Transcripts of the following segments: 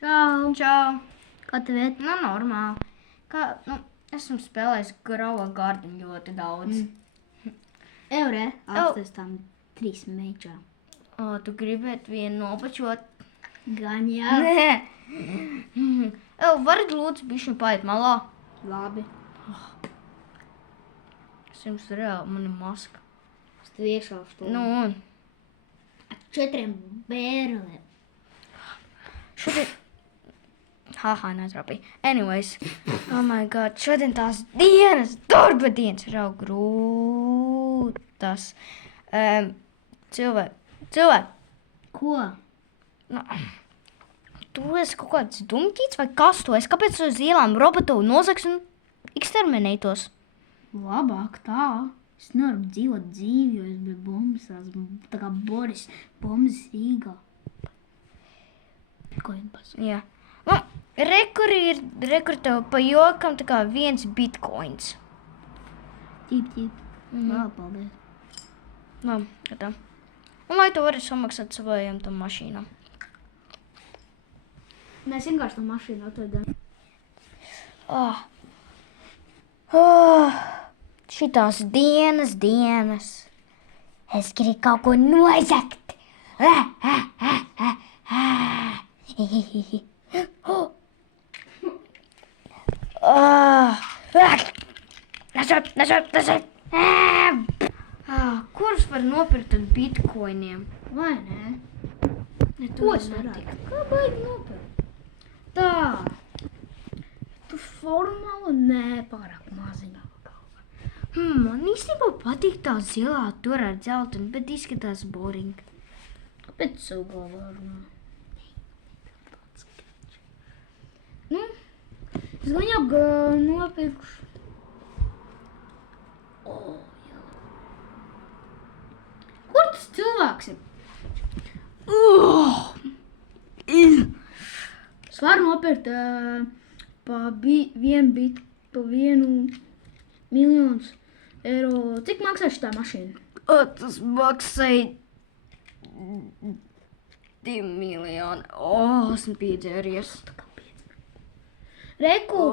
Čau! Čau! Kā tev iet? Nu, normāli. Esmu spēlējis Grova Garden ļoti daudz. Eurē, apstāst tām 3 mečā. O, tu gribētu vienu nopačot? Gan jā. Nē. Varat lūdzu bišķi paiet malā? Labi. Es jums reāli, man ir maska. Es tev iešaušu to. Nu, un 4 bērlēm. šodien... Haha, netrapīja. Anyways. Oh my god, šodien tās dienas, darba dienas ir jau grūtas. Cilvēki. Ko? Nu, tu esi kaut kāds dumķīts vai kas tu esi? Kāpēc tu uz ielām robotu nozags un eksterminētos? Labāk tā. Es nevaru dzīvot dzīvi, jo es biju bombasās. Tā kā Boris, bombas Rīgā. Ko viņi pasaka? Jā. Nu, rekur tev pa jokam tā kā 1 bitcoins. Tīp. Vēl paldies. Labi, tā. Un lai tu vari samaksāt savajam tam mašīnām. Mēs vienkārši to mašīnu atvedam. Šitās dienas. Es gribu kaut ko nozagt. Nesvarb. Kurus var nopirkt ar bitcoiniem? Vai nē? Ne, Ko es varētu? Kā baigi nopirkt? Tā. Tu formāli nepārāk maziņā. Man īstenībā patīk tā zilā tur ar dzeltenu, bet izskatās boring. Kāpēc tu savu galvā runā? Nu, es gan jau nopirkšu. Kur tas cilvēks ir? Es varu nopirkt pa 1 miljonus eiro. Cik maksā šitā mašīna? Tas maksāja 2 miljoni. Esmu piedzēries. Reku,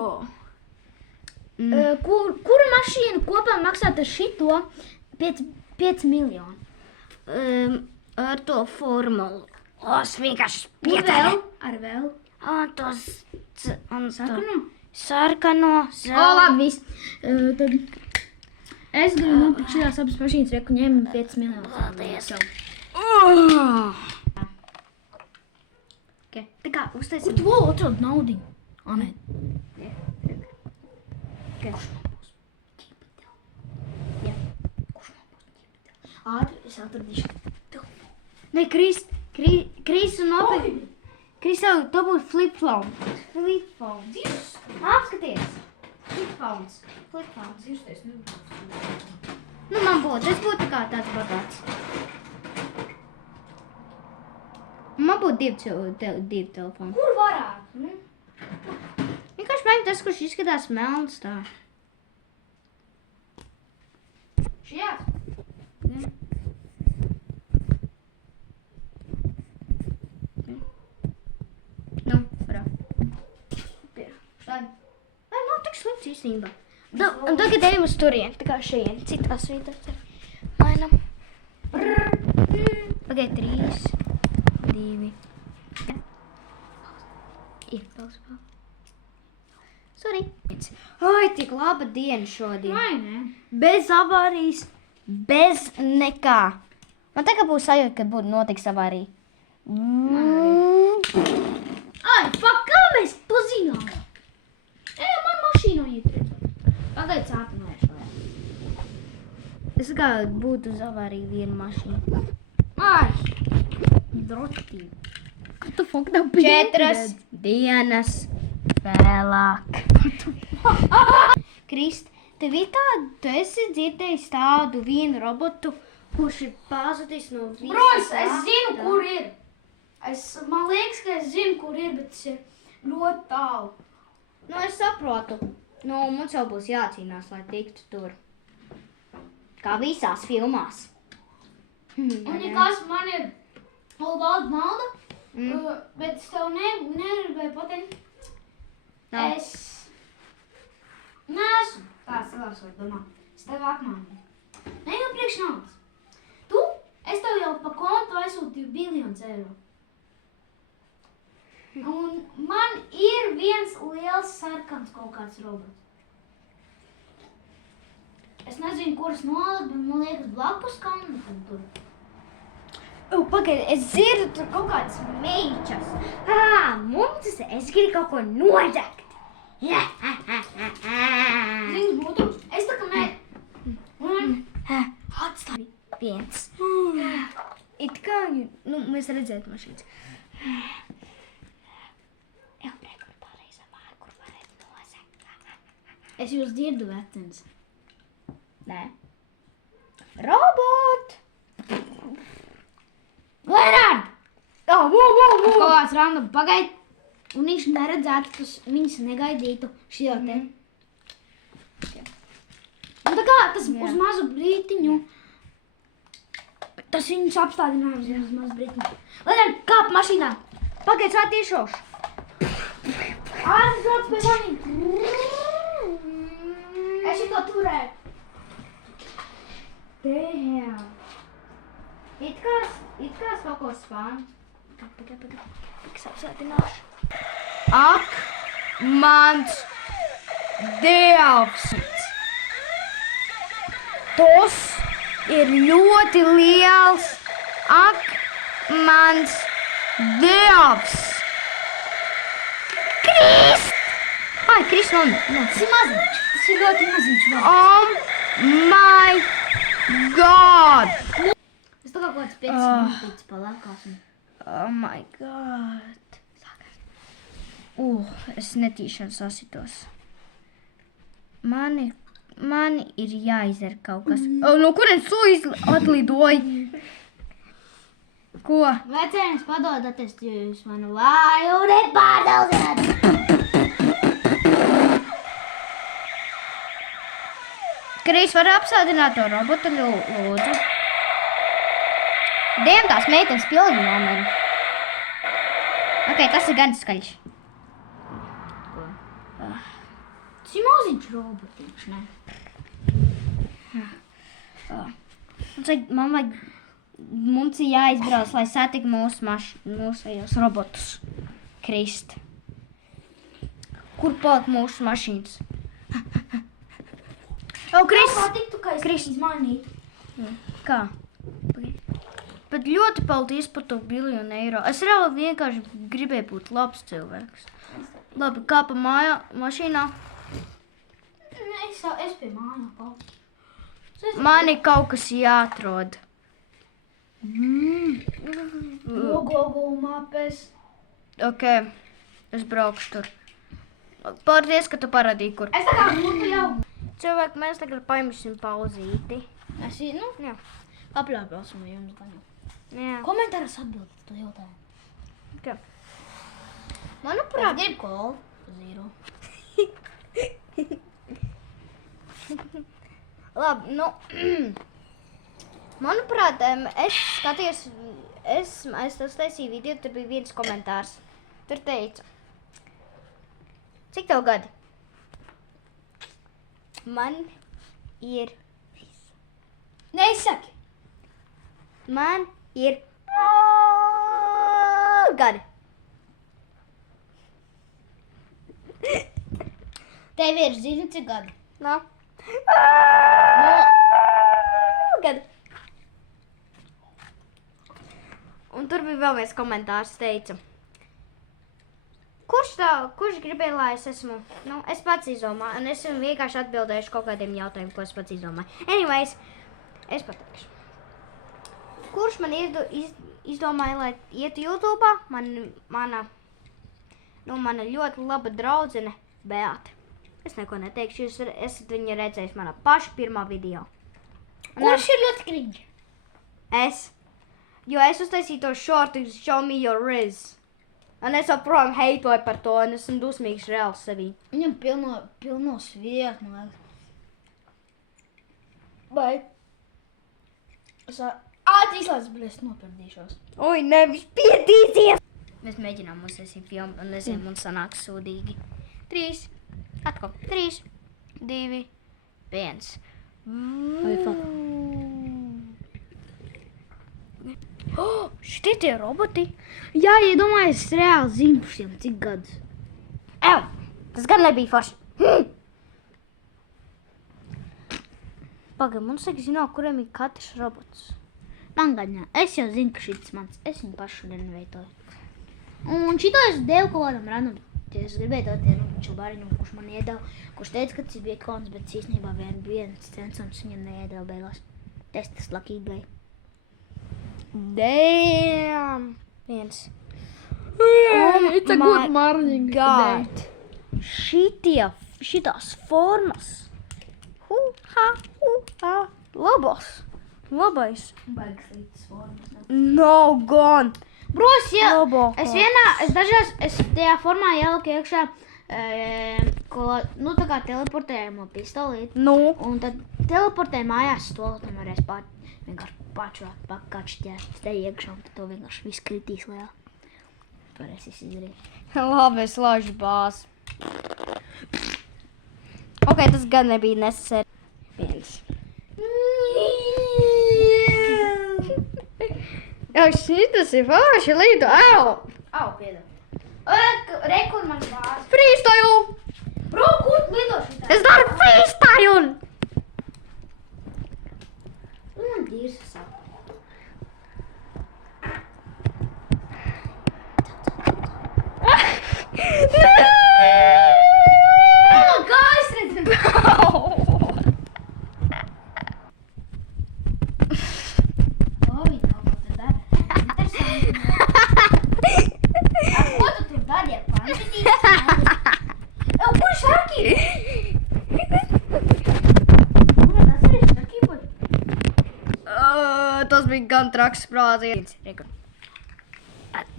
kura mašīna kopā maksāt ar šito 5 miljonu? Ar to formulu. Es vienkārši piedzēru. Ar vēl? Sarkano? Sarkano? Sarkano. Labi, viss. Tad es gribu nopirkt šitās abas mašīnas, reku ņem 5 miljonus. Paldies. Okay. Tā kā uztaisīt. Kur tu vēl atrod naudiņu? Nē. Okay. Jā. Kurš man būs ģipetēl? Ātri, es atradīšu telefonu. Nē, Kris un nopirkt. Kris tev dabūs flip-phone. Flip-phone. Apskaties. Flip-phones. Nu, man būtu. Tas būtu tā kā tāds bagāts. Man būtu 2 telefoni. Kur varētu? Vienkārši mēģināt tas, kurš izskatās melns tā. Šajās? Jā. Nu, varā. Šādi. Vai nav tik slikts īstenībā. Un tagad ejam uz turien, tā kā šajien, citās vietās. Mainam. Ok, 3, 2. Ir pausa. Sorry. Ai, tik laba diena šodien. Vai ne? Bez avārijas, bez nekā. Man tagad būs sajūta, ka būtu notiks avārija. Ai, fuck, kā mēs to zinām? Man mašīnā ietriecot. Pagaid sāpinājuši vēl. Es kā būtu uz avāriju viena mašīna. Ai, drotī. What the fuck, tev 4 dienas vēlāk. Krist, tev ir tāda, tu esi dzirdējis tādu vienu robotu, kurš ir pazudis no visas. Bros, es zinu, kur ir. Man liekas, ka es zinu, kur ir, bet tas ir ļoti tālu. Nu, es saprotu. Nu, mums jau būs jācīnās, lai tiktu tur. Kā visās filmās. Un ja kas man ir vēl daudz nauda, Bet es tev negribēju pateikt. Nav. Es neesmu tāds cilvēks, var domāt. Es tev apmānīju. Ne jau priekš naudas. Es tev jau pa kontu aizsūtīju biljonus eiro. Un man ir viens liels sarkans kaut kāds robots. Es nezinu, kuras nolikt, bet man liekas blakus kamnakam tur. Pagaid, es dzirdu tur kaut kādas meičas. Mums es gribu kaut ko nozagt. Zini, būtu, es tā kā ne... Atstāj. Viens. It kā, mēs redzētu mašīnas. Jau kur pareiza vārdu, kur varētu nozagt. Es jūs dzirdu, vecens. Nē. Robot! Lērād! Wow. Kaut kāds random pagaid, un viņš neredzētu, tas viņas negaidītu šī te. Un tā kā tas uz mazu brītiņu, tas viņus apstādinājums uz mazu brītiņu. Lērād, kāp mašīnā! Pagaid, sā tiešošu. Aizbrauc pie manī! Es šito turēju. Damn. It kā es kaut ko spānu. Pagaid. Es apsētināšu. Ak, mans Dievs! Tas ir ļoti liels. Ak, mans Dievs! Krist! Ai, Krist, Tas ir maziņš. Tas ir ļoti maziņš. Oh my God! Es tā kā kaut kāds 5 minūtītes palēkās. Oh my God! Es netīšām sasitos. Mani ir jāizdara kaut kas. No kurien sulis atlidoja? Ko? Vecēnis padodaties, jo jūs manu vāju nepārdausiet! Kris, var apsādināt to robotu, lūdzu? Diem tās meitenes pilni nomeri. Ok, tas ir gan skaļš. Tas ir maziņš robotiņš, ne? Mums ir jāizbrauc, lai satik mūsējos robotus. Krist. Kur paliek mūsu mašīnas? Krist! Patiktu, ka es izmainītu. Kā? Bet ļoti paldies par to biljonu eiro. Es reāli vienkārši gribēju būt labs cilvēks. Labi, kāpa mašīnā? Es pie mājā paldies. Man ir kaut kas jāatrod. Google mapes. Ok, es braukšu tur. Paldies, ka tu parādīji, kur. Es tā kā būtu jau. Cilvēki, mēs tagad paimsim pauzīti. Jā. Apļāpāsim jums gaņu. Jā. Komentāros atbildat to jautājumu. Ok. Manuprāt, Gribu kolu. Zero. labi, manuprāt, es skatījos, es taisīju video, tur bija viens komentārs. Tur teica, cik tev gadi? Man ir... Neizsaki. Man ir... gadi. Tev ir zini, cik gadi. Nav. Gadi. Un tur bija vēl viens komentārs, teica, kurš gribēja, lai es esmu? Es pats izdomāju, un es vienkārši atbildēšu kaut kādiem jautājumiem, ko es pats izdomāju. Anyways, es pateikšu. Kurš man izdomāja, lai ietu YouTube'ā? Mana ļoti laba draudzene Beāte. Es neko neteikšu, jūs esat viņu redzējis manā paša pirmā video. Kurš ir ļoti cringe? Jo es uztaisīju to shortu, show me your riz. Un es joprojām heitoju par to, un esmu dusmīgs reāls sevī. Viņam pilnos vietas, man liekas. Vai? Es ātri izlaidu, bet es noperdīšos. Oi, nevis pietīsies! Mēs mēģinām uzsēsīt filmu un nezinu, mums sanāks sūdīgi. 3, atkal, 3, 2, 1. Vai fuck? Oh, šitie tie roboti. Jā, iedomājies, es reāli zinu par šiem cik gadus. Ew, tas gan nebija forši. Pagaid, mums vajag zināt, kuriem ir katrs robots. Man gan jā, es jau zinu, ka šis mans, es viņu pašu šodien veitoju. Un šito es devu kaut kādam random. Es gribēju dot vienu čubāriņu, kurš man iedeva, kurš teica, ka tas bija klons, bet īstenībā viens cents un viņam neiedeva beigās. Testas lucky guy. Damn. 1. It's a good morning God. Šitās formas. Labais. Baigas līdz formas. No gone. Bros, jā, Robocop. es dažās, tajā formā ieliku iekšā, tā kā teleportējamo pistolīti. Nu. Un tad teleportēju mājās stoli, tam varēs vienkārši pačurāt, pakačķēt, te iekšā, un tad to vienkārši viss kritīs lejā. Varēs izdarīt. Labi, es laižu bāzi. Ok, tas gan nebija necessary. 1. Jā, šitas ir forši līdu. Au! Au, piedod. Re, kur man bāzi? Freestyle! Bro, kur lido šitā? Es daru freestyle! Man dīrs sāk. Kā es redzu? Tas bija gan traks sprādziens.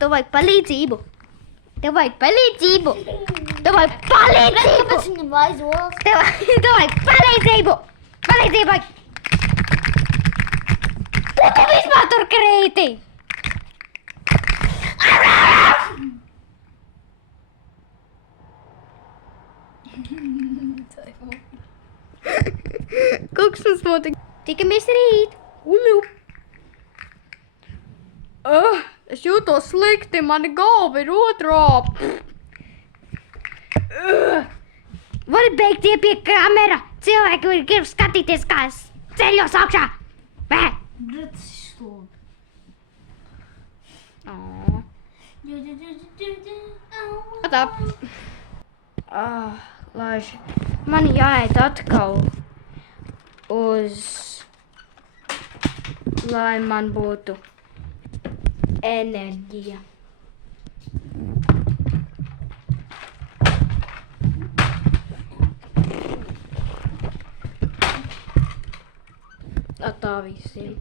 Tev vajag palīdzību. Tev vajag palīdzību. Tev vajag palīdzību. Kāpēc viņam vajag olas? Tev vajag palīdzību. Palīdzību vajag. Ko tu vispār tur krīti? Kaut kas mums notika. Tikamies rīt. Es jūtos slikti, mani galva ir otrā. Vari beigt iepie kamera. Cilvēki grib skatīties, kā es ceļos augšā. Bē. Tas ir stulbi. Tā. Laiži. Man jāiet atkal uz, lai man būtu enerģija. Tā visiem.